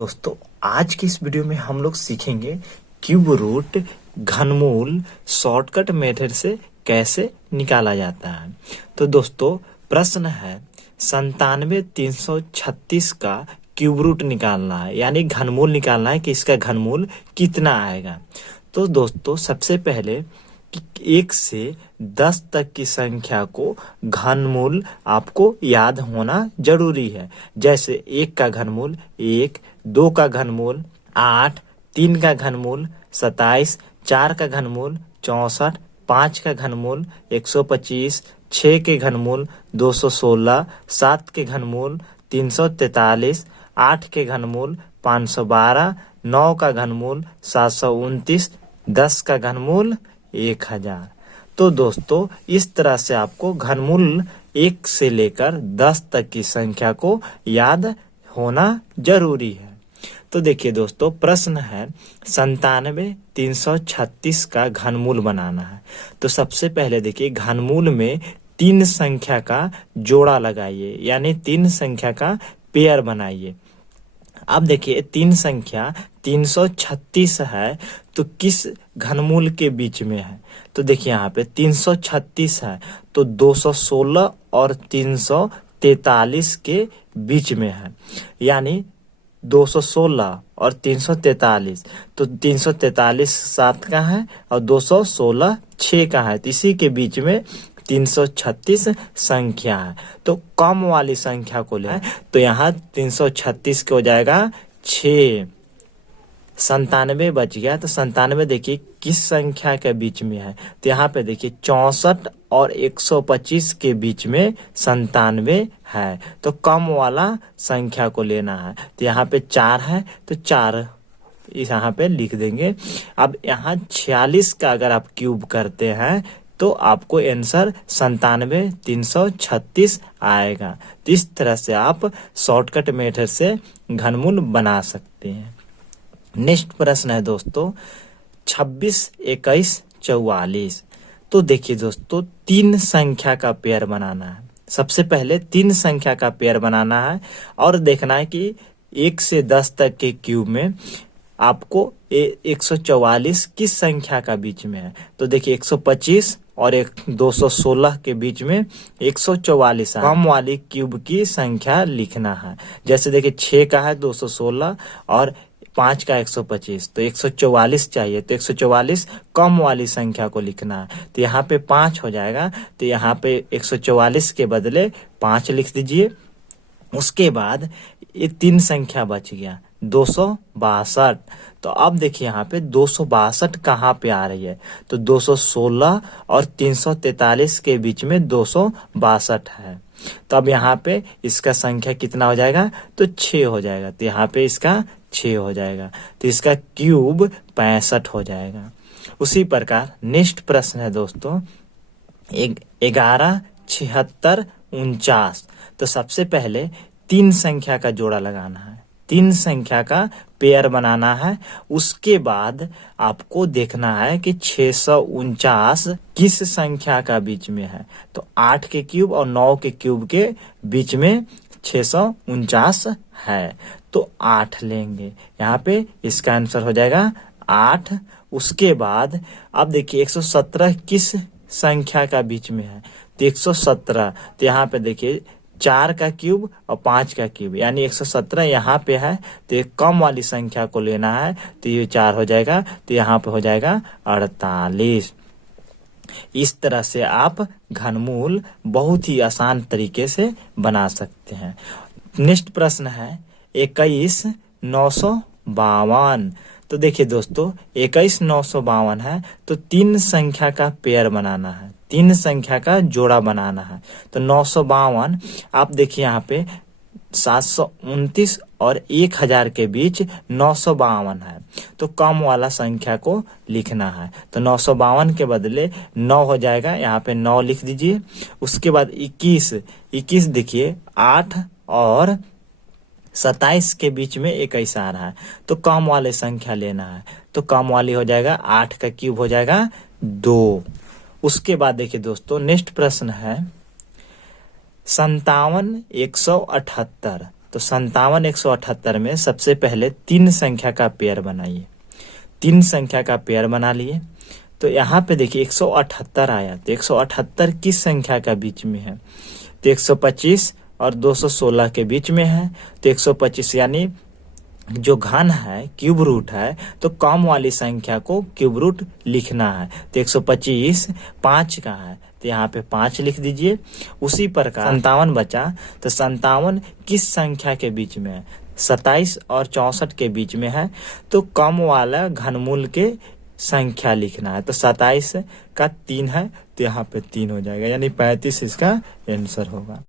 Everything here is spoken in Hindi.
दोस्तों आज की इस वीडियो में हम लोग सीखेंगे क्यूब रूट घनमूल शॉर्टकट मेथड से कैसे निकाला जाता है। तो दोस्तों प्रश्न है 97,336 का क्यूब रूट निकालना है, यानी घनमूल निकालना है कि इसका घनमूल कितना आएगा। तो दोस्तों सबसे पहले कि 1 से 10 तक की संख्या को घनमूल आपको याद होना जरूरी है। जैसे 1 का घनमूल 1, 2 का घनमूल 8, 3 का घनमूल 27, 4 का घनमूल 64, 5 का घनमूल 125, 6 के घनमूल 216, 7 के घनमूल 343, 8 के घनमूल 512, 9 का घनमूल 729, 10 का घनमूल 1000। तो दोस्तों इस तरह से आपको घनमूल 1 से लेकर 10 तक की संख्या को याद होना जरूरी है। तो देखिए दोस्तों प्रश्न है 97,336 का घनमूल बनाना है। तो सबसे पहले देखिए घनमूल में 3 संख्या का जोड़ा लगाइए, यानी 3 संख्या का पेयर बनाइए। अब देखिए 3 संख्या 336 है तो किस घनमूल के बीच में है। तो देखिए यहाँ पे 336 है तो 216 और 343 के बीच में है, यानी 216 और 343। तो 343 7 का है और 216 6 का है, तो इसी के बीच में 336 संख्या है। तो कम वाली संख्या को ले तो यहाँ 336 के हो जाएगा 6, 97 बच गया। तो 97 देखिए किस संख्या के बीच में है। तो यहाँ पे देखिए 64 और 125 के बीच में 97 है, तो कम वाला संख्या को लेना है। तो यहाँ पे 4 है तो 4 इस यहाँ पे लिख देंगे। अब यहाँ 46 का अगर आप क्यूब करते हैं तो आपको आंसर 97,336 आएगा। तो इस तरह से आप शॉर्टकट मेथड से घनमूल बना सकते हैं। नेक्स्ट प्रश्न है दोस्तों 26, 21, 44। तो देखिए दोस्तों 3 संख्या का पेयर बनाना है। सबसे पहले 3 संख्या का पेयर बनाना है और देखना है कि 1 से 10 तक के क्यूब में आपको 144 किस संख्या का बीच में है। तो देखिए 125 और 216 के बीच में 144 है। कम वाली क्यूब की संख्या लिखना है। जैसे देखिए 6 का है 216 और 5 का 125, तो 144 चाहिए। तो 144 कम वाली संख्या को लिखना है। तो यहाँ पे 5 हो जाएगा, तो यहाँ पे 144 के बदले 5 लिख दीजिए। उसके बाद ये 3 संख्या बच गया 262। तो अब देखिए यहाँ पे 262 कहाँ पे आ रही है। तो 216 और 343 के बीच में 262 है। तो अब यहाँ पे इसका संख्या कितना हो जाएगा, तो 6 हो जाएगा। तो यहाँ पे इसका 6 हो जाएगा, तो इसका क्यूब 65 हो जाएगा। उसी प्रकार नेक्स्ट प्रश्न है दोस्तों 11, 76, 49। तो सबसे पहले 3 संख्या का जोड़ा लगाना है, 3 संख्या का पेयर बनाना है। उसके बाद आपको देखना है कि 649 किस संख्या का बीच में है। तो 8 के क्यूब और 9 के क्यूब के बीच में 649 है, तो 8 लेंगे। यहाँ पे इसका आंसर हो जाएगा 8। उसके बाद अब देखिए 117 किस संख्या का बीच में है। तो 117, तो यहाँ पे देखिए 4 का क्यूब और 5 का क्यूब, यानी 117 यहाँ पे है, तो एक कम वाली संख्या को लेना है। तो ये 4 हो जाएगा, तो यहाँ पे हो जाएगा 48। इस तरह से आप घनमूल बहुत ही आसान तरीके से बना सकते हैं। नेक्स्ट प्रश्न है 21, 952। तो देखिए दोस्तों 21, 952 है तो 3 संख्या का पेयर बनाना है, 3 संख्या का जोड़ा बनाना है। तो 952 आप देखिए यहाँ पे 729 और 1000 के बीच 952 है, तो कम वाला संख्या को लिखना है। तो 952 के बदले 9 हो जाएगा, यहाँ पे 9 लिख दीजिए। उसके बाद 21 देखिए 8 और 27 के बीच में 21 आ रहा है, तो कम वाले संख्या लेना है। तो कम वाली हो जाएगा 8 का क्यूब हो जाएगा 2। उसके बाद देखिए दोस्तों नेक्स्ट प्रश्न है 57, 178। तो 57 178 में सबसे पहले 3 संख्या का पेयर बनाइए। 3 संख्या का पेयर बना लिए तो यहाँ पे देखिए 178 आया, तो 178 किस संख्या का बीच में है, तो 125 और 216 के बीच में है। तो 125 यानी जो घन है, क्यूब रूट है, तो कम वाली संख्या को क्यूब रूट लिखना है। तो 125 5 का है, तो यहाँ पे 5 लिख दीजिए। उसी प्रकार 57 बचा, तो 57 किस संख्या के बीच में है, 27 और 64 के बीच में है, तो कम वाला घनमूल के संख्या लिखना है। तो 27 का 3 है, तो यहाँ पे 3 हो जाएगा, यानी 35 इसका आंसर होगा।